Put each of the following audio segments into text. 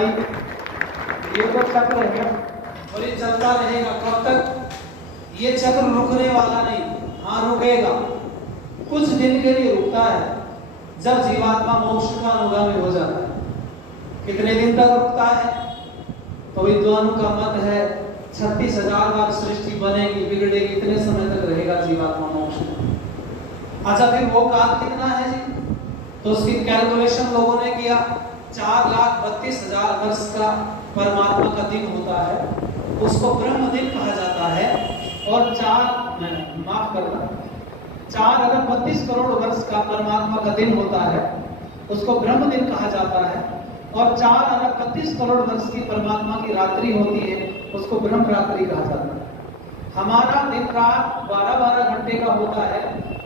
भाई ये तो चक्र है और ये चलता रहेगा कब तक? ये चक्र रुकने वाला नहीं। हाँ रुकेगा, कुछ दिन के लिए रुकता है जब जीवात्मा मोक्ष का अनुगामी हो जाता है। कितने दिन तक रुकता है? तो विद्वानों का मत है 36,000 बार सृष्टि बनेगी बिगड़ेगी, इतने समय तक रहेगा जीवात्मा मोक्ष में। अच्छा फिर वो काल कितना है जी? तो उसकी कैलकुलेशन लोगों ने किया, 4,32,000 वर्ष का परमात्मा का दिन होता है, उसको ब्रह्म दिन कहा जाता है। और 4 अरब 32 करोड़ वर्ष का परमात्मा का दिन होता है, उसको ब्रह्म दिन कहा जाता है। और 4 अरब 32 करोड़ वर्ष की परमात्मा की रात्रि होती है, उसको ब्रह्म रात्रि कहा जाता है। हमारा दिन रात 12-12 घंटे का होता है,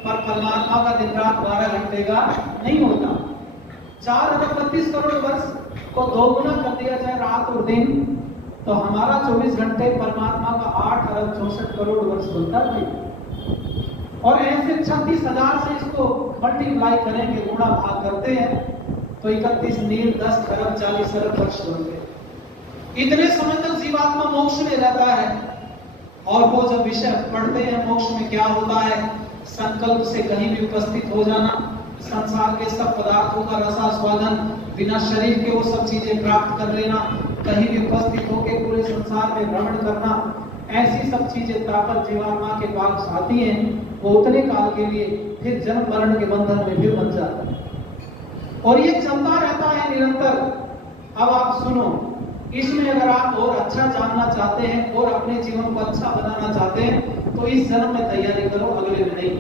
पर परमात्मा का दिन रात 12 घंटे का नहीं होता। 4 अरब 32 करोड़ वर्ष को 2 गुना कर दिया जाए रात और दिन, तो हमारा 24 घंटे परमात्मा का 8 अरब 64 करोड़ वर्ष बनता है। और ऐसे 36,000 से इसको मल्टीप्लाई करेंगे, गुणा भाग करते हैं, तो 31 नील 10 खरब 40 अरब वर्ष बनते। इतने समय तक जीवात्मा मोक्ष में रहता है। और वो जब विषय पढ़ते हैं मोक्ष में क्या होता है, संकल्प से कहीं भी उपस्थित हो जाना, संसार के सब पदार्थों का रसास्वादन, बिना शरीर के वो सब चीजें प्राप्त कर लेना, कहीं भी उपस्थित होकर पूरे संसार में भ्रमण करना, ऐसी सब चीजें ताकत जीवात्मा के पास आती हैं। वो उतने काल के लिए फिर जन्म मरण के बंधन में फिर बन जाता है और ये चलता रहता है निरंतर। अब आप सुनो, इसमें अगर आप और अच्छा जानना चाहते हैं और अपने जीवन को अच्छा बनाना चाहते हैं तो इस जन्म में तैयारी करो, अगले में नहीं।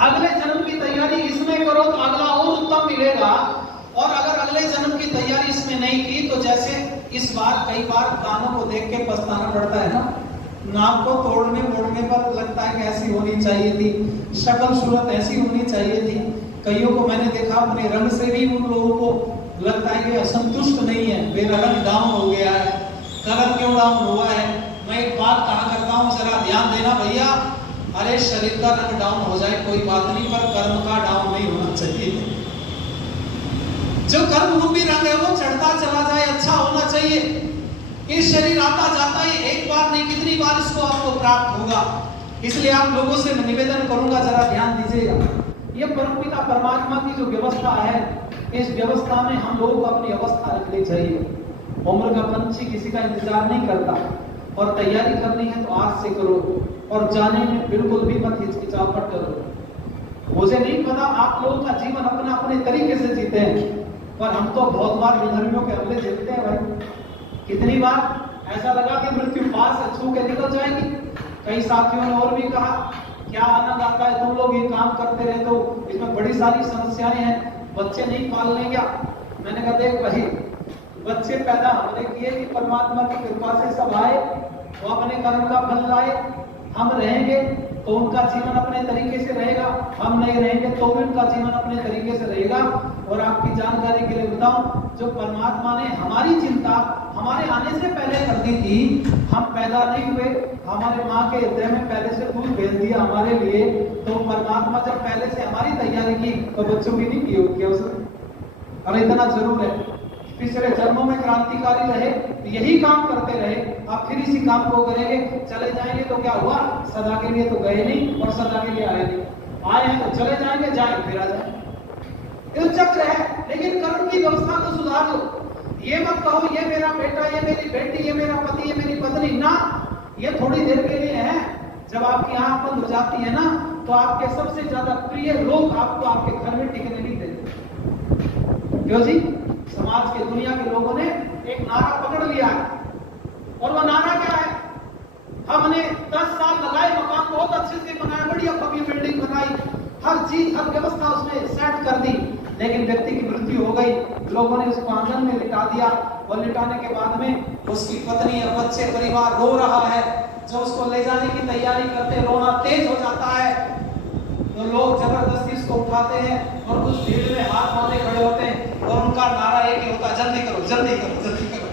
अगले जन्म की तैयारी इसमें करो तो अगला और उत्तम मिलेगा। और अगर अगले जन्म की तैयारी इसमें नहीं की तो जैसे इस बार कई बार कानों को देख के पछताना पड़ता है ना, नाक को तोड़ने मोड़ने पर लगता है कि ऐसी होनी चाहिए थी, शक्ल सूरत ऐसी होनी चाहिए थी। कईयों को मैंने देखा अपने रंग से भी उन लोगों को लगता है कि असंतुष्ट नहीं है, मेरा रंग डाउन हो गया है। कलर क्यों डाउन हुआ है? मैं एक बात कहा करता हूँ, जरा ध्यान देना भैया, अरे शरीर का रंग डाउन हो जाए कोई बात नहीं, पर कर्म का डाउन नहीं होना चाहिए। जो कर्म रूपी रंग है वो चढ़ता चला जाए, अच्छा होना चाहिए। इस शरीर आता जाता है, एक बार नहीं कितनी बार इसको आपको प्राप्त होगा। इसलिए आप लोगों से निवेदन करूंगा, जरा ध्यान दीजिएगा। ये परमपिता परमात्मा की जो व्यवस्था है, इस व्यवस्था में हम लोगों को अपनी अवस्था रखनी चाहिए। उम्र का पंछी किसी का इंतजार नहीं करता, और तैयारी करनी है तो आज से करो, और जाने में बिल्कुल भी मत हिचकिचाहट करो। मुझे नहीं पता आप लोगों का जीवन अपना अपने तरीके से जीते हैं, पर हम तो बहुत बार विधर्मियों के हमले झेलते हैं भाई। कितनी बार ऐसा लगा कि मृत्यु पास है, छू के निकल जाएगी। कई साथियों ने और भी कहा, क्या आनंद आता है तुम लोग ये काम करते रहे, तो इसमें बड़ी सारी समस्याएं हैं, बच्चे नहीं पाल लेंगे। मैंने कहा देख भाई, बच्चे पैदा हमने किए कि परमात्मा की कृपा से सब आए, वो अपने कर्म का फल लाए। हम रहेंगे तो उनका जीवन अपने तरीके से रहेगा, हम नहीं रहेंगे तो भी उनका जीवन अपने तरीके से रहेगा। और आपकी जानकारी के लिए बताऊं, जो परमात्मा ने हमारी चिंता हमारे आने से पहले कर दी थी, हम पैदा नहीं हुए, हमारे माँ के हृदय में पहले से दूध भेज दिया हमारे लिए, तो परमात्मा जब पहले से हमारी तैयारी की तो बच्चों की नहीं की होगी उसने। और इतना जरूर है, पिछले जन्मों में क्रांतिकारी रहे, यही काम करते रहे, अब फिर इसी काम को करेंगे। चले जाएंगे तो क्या हुआ, सदा के लिए तो गए नहीं और सदा के लिए आए नहीं। आए हैं तो चले जाएंगे, जाए फिर आ जाए, ये चक्र है। लेकिन कर्म की व्यवस्था को सुधार लो। ये मत कहो ये मेरा बेटा, ये मेरी बेटी, ये मेरा पति, ये मेरी पत्नी, ना, ये थोड़ी देर के लिए है। जब आपकी आंख बंद हो जाती है ना, तो आपके सबसे ज्यादा प्रिय लोग आपको आपके घर में टिकने नहीं देते। क्यों जी? समाज के दुनिया के लोगों ने एक नारा पकड़ लिया है, और वह नारा क्या है? हमने 10 साल लगाए, मकान बहुत अच्छे से बनाया, बढ़िया पक्की बिल्डिंग बनाई, हर चीज हर व्यवस्था उसमें सेट कर दी, लेकिन व्यक्ति की मृत्यु हो गई, लोगों ने उसको आंगन में लिटा दिया। और लिटाने के बाद में उसकी पत्नी और बच्चे परिवार रो रहा है, जो उसको ले जाने की तैयारी करते रोना तेज हो जाता है, तो लोग जबरदस्ती इसको उठाते हैं और कुछ भीड़ में हाथ बांधे खड़े होते हैं, और उनका नारा एक ही होता है, जल्दी करो जल्दी करो जल्दी करो।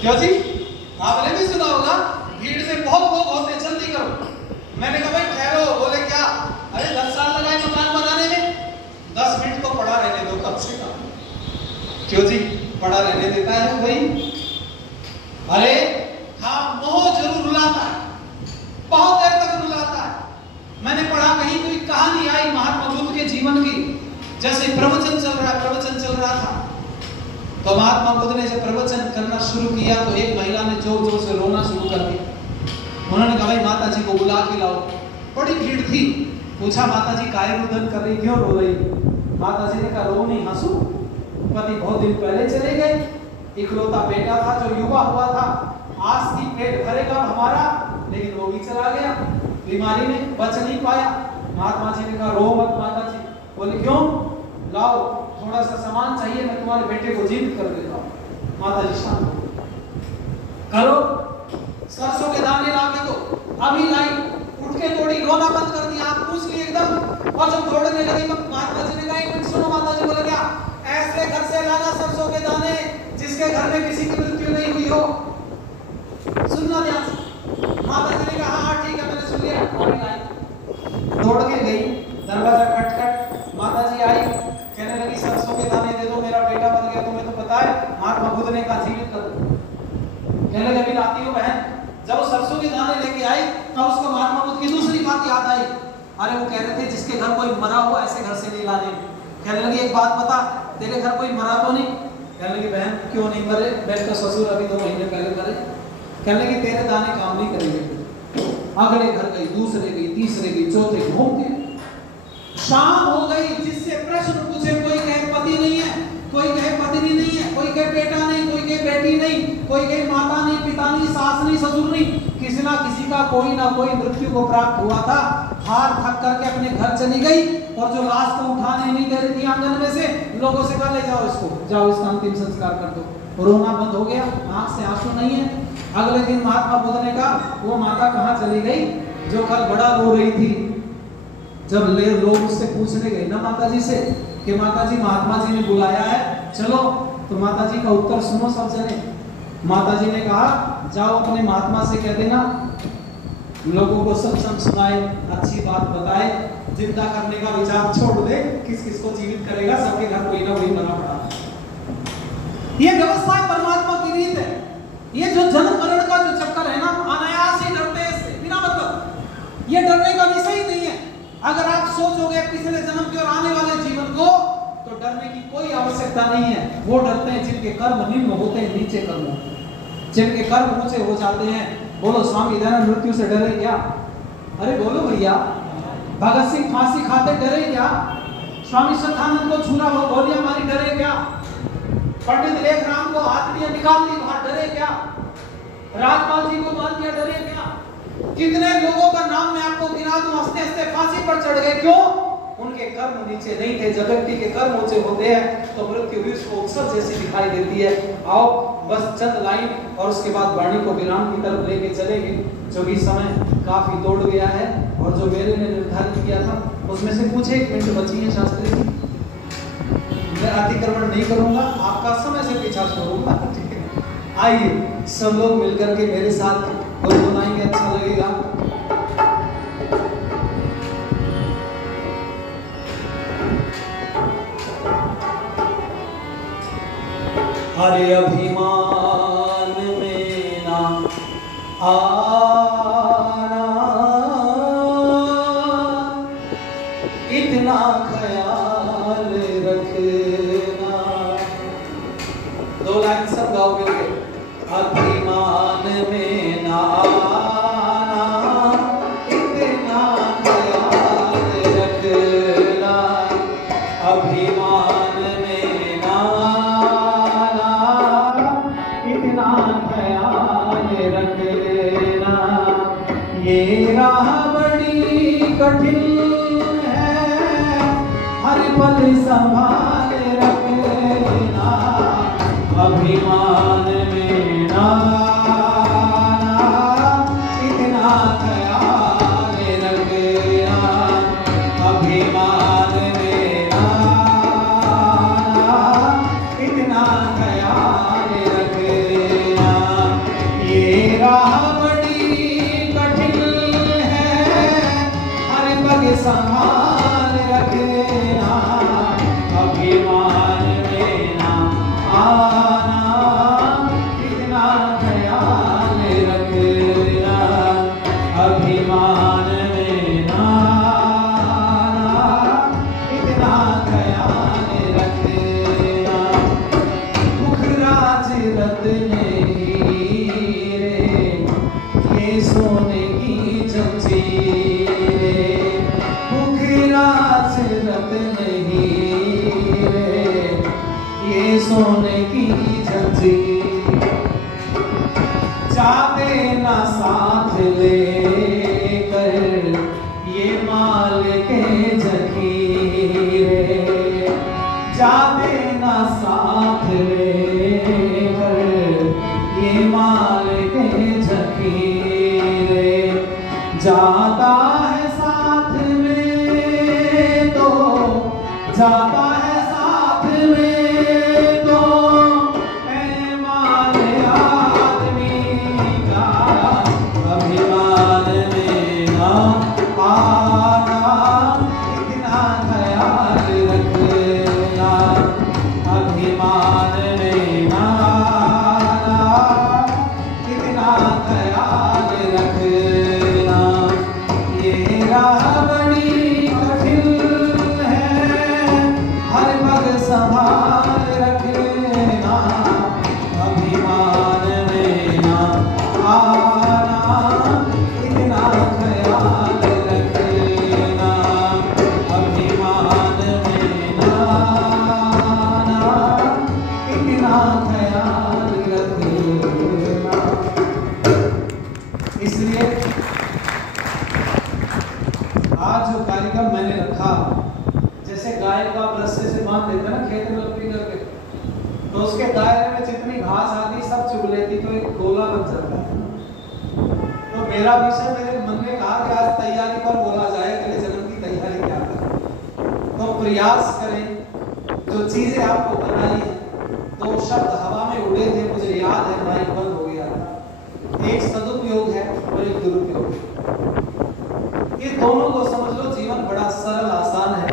क्यों जी? आपने भी सुना होगा, भीड़ से बहुत लोग होते हैं, जल्दी करो। मैंने कहा भाई ठहरो, बोले क्या? अरे 10 साल लगाए मकान बनाने में, 10 मिनट तो पड़ा रहने दो कम से कम। क्यों जी? पड़ा रहने देता है भाई। अरे हाँ, मोह जरूर रुलाता है, बहुत देर तक रुलाता है। मैंने पढ़ा कहीं कोई कहानी आई महात्मा बुद्ध के जीवन की, जैसे प्रवचन चल रहा था, तो महात्मा बुद्ध ने जब प्रवचन करना शुरू किया तो एक महिला ने जोर जोर से रोना शुरू कर दिया। उन्होंने कहा भाई माता जी को बुला के लाओ। बड़ी भीड़ थी। पूछा माता जी काहे रुदन कर रही, क्यों रो रही? माता जी ने कहा रो नहीं हंसू, पति बहुत दिन पहले चले गए, इकलौता बेटा था जो युवा हुआ था, आज की पेट भरेगा हमारा, लेकिन वो भी चला गया, बीमारी में बच नहीं पाया। महात्मा जी ने कहा रो मत माता जी। बोले क्यों? लाओ थोड़ा सा सामान चाहिए, मैं तुम्हारे बेटे को जीवित कर देता हूँ। माता जी शांत करो, सरसों के दाने ला के दो। अभी लाई, उठ के तोड़ी, रोना बंद कर दिया, आंख पूछ ली एकदम। और जब दौड़ने लगी महात्मा जी ने कहा एक मिनट सुनो। माता जी बोले क्या? ऐसे घर से लाना सरसों के दाने जिसके घर में किसी की मृत्यु नहीं हुई हो। सुनना ध्यान से। माता जी ने कहा हाँ ठीक है मैंने सुन लिया। अभी लाई, दौड़ के गई, दरवाजा खटखट, माता जी आई, कहने लगी सरसों के दाने दे दो, मेरा बेटा मर गया, तुम्हें तो पता है। महात्मा बुद्ध ने कहा जीवित कर दो। कहने लगी लाती हो बहन। जब वो सरसों के दाने लेके आई तब उसको महात्मा बुद्ध की दूसरी बात याद आई। अरे वो कह रहे थे जिसके घर कोई मरा हुआ ऐसे घर से नहीं लाने। कहने लगी एक बात बता, तेरे घर कोई मरा तो नहीं? कहने लगी बहन क्यों नहीं मरे, मेरे तो ससुर अभी 2 महीने पहले मरे। कहने लगी तेरे दाने काम नहीं करेंगे। अगले घर गई, दूसरे गई, तीसरे गई, चौथे घूमते। शाम हो गई, जिससे प्रश्न पूछे कोई कहे पति नहीं है, कोई कहे पत्नी नहीं है, कोई कहे बेटा नहीं, कोई कहे बेटी नहीं, कोई कहे माता नहीं, पिता नहीं, सास नहीं, ससुर नहीं। किसी ना किसी का कोई ना कोई मृत्यु को प्राप्त हुआ था। हार थक करके अपने घर चली गई और जो लाश को उठाने नहीं दे रही थी आंगन में से, लोगों से कहा ले जाओ इसको, जाओ इसका अंतिम संस्कार कर दो। रोना बंद हो गया, आंख से आंसू नहीं है। अगले दिन महात्मा बुद्ध ने कहा वो माता कहाँ चली गई जो कल बड़ा रो रही थी। जब लोग उससे पूछने गए ना माता जी से कि माता जी महात्मा जी ने बुलाया है चलो, तो माता जी का उत्तर सुनो सब जने। माता जी ने कहा जाओ अपने महात्मा से कह देना लोगों को सत्संग सुनाए, अच्छी बात बताए, जिंदा करने का विचार छोड़ दे, किस किस को जीवित करेगा, सबके घर कोई ना कोई मरा पड़ा। ये व्यवस्था परमात्मा की रीत है। ये जो जन्म मरण का जो चक्कर है ना, अनायास ही डरते हैं इससे, बिना मतलब। ये डरने का विषय ही नहीं है। अगर आप सोचोगे पिछले जन्म के और आने वाले जीवन को, तो डरने की कोई आवश्यकता नहीं है। वो डरते हैं जिनके कर्म निम्न होते हैं, नीचे कर्म, जिनके कर्म ऊंचे हो जाते हैं। बोलो स्वामी दयानंद मृत्यु से डरे क्या? अरे बोलो भैया। भगत सिंह फांसी खाते डरे क्या? स्वामी सत्यानंद को छुरा वो गोलियां मारी डरे क्या? पंडित लेखराम को आदमियां निकाल दी बाहर डरे क्या? राजपाल जी को मार दिया डरे क्या? कितने लोगों का नाम मैं आपको गिना दूं, हंसते हंसते फांसी पर चढ़ गए, क्यों? उनके कर्म नीचे नहीं थे। जब व्यक्ति के कर्म ऊंचे होते हैं तो मृत्यु भी उसको उत्सव जैसी दिखाई देती है। आओ बस चंद लाइन और उसके बाद वाणी को विराम की तरफ लेके चलेंगे, जो कि समय काफी दौड़ गया है और जो मेरे ने निर्धारित किया था उसमें से कुछ 1 मिनट बची है शास्त्री जी। मैं अतिक्रमण नहीं करूंगा, आपका समय से पीछा छोड़ूंगा, ठीक है? आइए सब लोग मिलकर के मेरे साथ गुनगुनाएंगे, अच्छा लगेगा। हरे अभिमान में ना आना, इतना ख्याल रखना। 2 लाइन सब गाओ मिलके। अभिमान में ना आना, इतना ख्याल रखना। अभिमान में ना आना, इतना ख्याल रखना। ये राह बड़ी कठिन है, हर पल संभाल रखना। अभिमान में ना आना, इतना ख्याल रखना। अभिमान में ना आना, इतना ख्याल रखना। ये राह बड़ी कठिन है, हर पग संभाल रखना। अभिमान में ना आना, रखना, मुखराज रत्न हीरे, ये सोने की जंजीरें, मुखराज रत्न हीरे, ये सोने की जंजीरें, जाते ना साथ लेकर ये माल के जखीरे, जाते ना साथ लेकर ये माल के जखीरे, जाता है साथ में तो जाता है साथ में तो माल आदमी का, अभिमान में ना आना, इतना ख्याल रखना, अभिमान में ना आना, इतना ख्याल रखना, ये राह बड़ी कठिन है, हर पग संभाल रखना, अभिमान में ना आना, इतना ख्याल रखना, अभिमान में ना आना, इतना ख्याल रखना। इसलिए आज जो कार्यक्रम मैंने रखा, जैसे गाय को आप रस्से से बांध देते हैं ना खेत में लपटी करके, तो उसके दायरे में जितनी घास आती सब चुग लेती तो एक गोला बन जाता है। तो मेरा विषय मेरे मन में कहा कि आज तैयारी पर बोला जाए, अगले जन्म की तैयारी क्या करें, तो प्रयास करें। जो चीजें आपको बनाई है, दो शब्द हवा में उड़े थे, मुझे याद है, माइक बंद हो गया था। एक सदुपयोग है और एक दुरुपयोग है। ये दोनों को समझ लो, जीवन बड़ा सरल आसान है।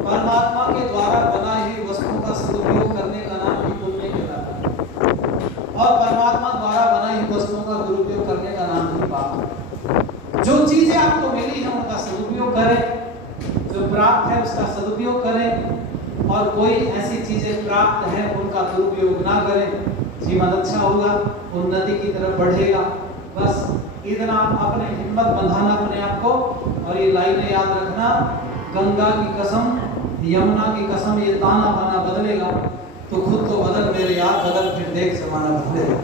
परमात्मा के द्वारा बनाई हुई वस्तुओं का सदुपयोग करने का नाम ही पुण्य कहलाता है, और परमात्मा द्वारा बनाई हुई वस्तुओं का दुरुपयोग करने का नाम ही पाप है। जो चीजें आपको मिली हैं उनका सदुपयोग करें, जो प्राप्त है उसका सदुपयोग करें, और कोई ऐसी चीजें प्राप्त हैं उनका दुरुपयोग ना करें। जीवन अच्छा होगा, उन्नति की तरफ बढ़ेगा। बस इतना अपने हिम्मत बंधाना अपने आप को, और ये लाइनें याद रखना, गंगा की कसम, यमुना की कसम, ये ताना बाना बदलेगा तो खुद तो बदल मेरे यार, बदल फिर देख जमाना बदलेगा।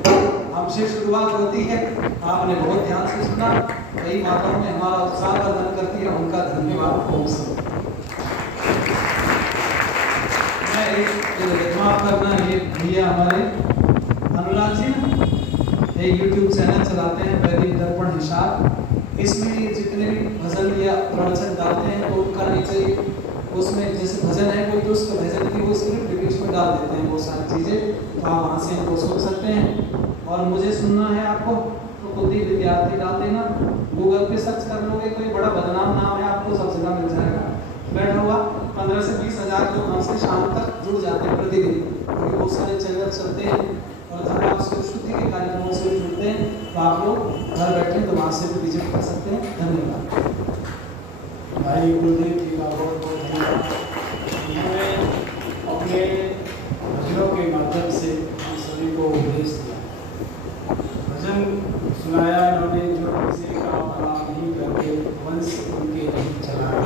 हमसे शुरुआत होती है, आपने बहुत ध्यान से सुना, कई बातों में हमारा उत्साह वर्धन करती है, उनका धन्यवाद। मैं एक माफ करना, ये भैया हमारे अनुराग जी ये YouTube चैनल चलाते हैं, वैदिक दर्पण हिसाब। इसमें ये जितने भी भजन या प्रवचन डालते हैं तो उनका नीचे उसमें जैसे भजन है कोई, तो उसके भजन की वो स्क्रिप्ट भी उसमें डाल देते हैं, वो सारी चीज़ें, तो आप वहाँ से इनको सुन सकते हैं। और मुझे सुनना है आपको तो खुद ही विद्यार्थी डाल देना, गूगल पे सर्च कर लोगे तो ये बड़ा बदनाम नाम है, आपको सब जगह मिल जाएगा। बैठा हुआ 15 से 20 हज़ार लोग हमसे शाम तक जुड़ जाते हैं प्रतिदिन, क्योंकि बहुत सारे चैनल चलते हैं और धर्म शुद्धि के कार्यक्रमों से भी जुड़ते हैं। तो आप लोग घर बैठे तो वहाँ से भी विजिट कर सकते हैं। धन्यवाद। भाई गुरुदेव जी का बहुत बहुत धन्यवाद। उन्होंने अपने भजनों के माध्यम से हम सभी को उपदेश दिया, भजन सुनाया इन्होंने, जो किसी का भला नहीं करके वंश उनके नहीं चलाया।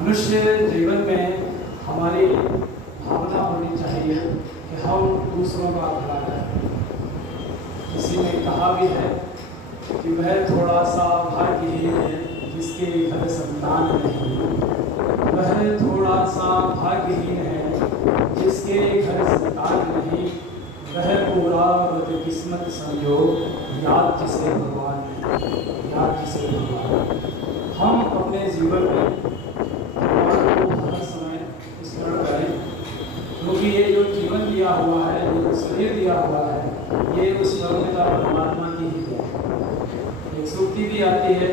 मनुष्य जीवन में हमारी भावना होनी चाहिए कि हम दूसरों का भला करें। किसी ने कहा भी है कि वह थोड़ा सा भाग्यहीन है जिसके घर संतान नहीं, वह थोड़ा सा भाग्यहीन है जिसके घर संतान नहीं, वह पूरा बदकिस्मत संयोग याद जिसे भगवान ने, याद जिसे भगवान। हम अपने जीवन में भगवान को हर समय स्मरण करें, क्योंकि ये जो जीवन दिया हुआ है, जो शरीर दिया हुआ है, ये उस परम पिता परमात्मा की ही है। एक सूक्ति भी आती है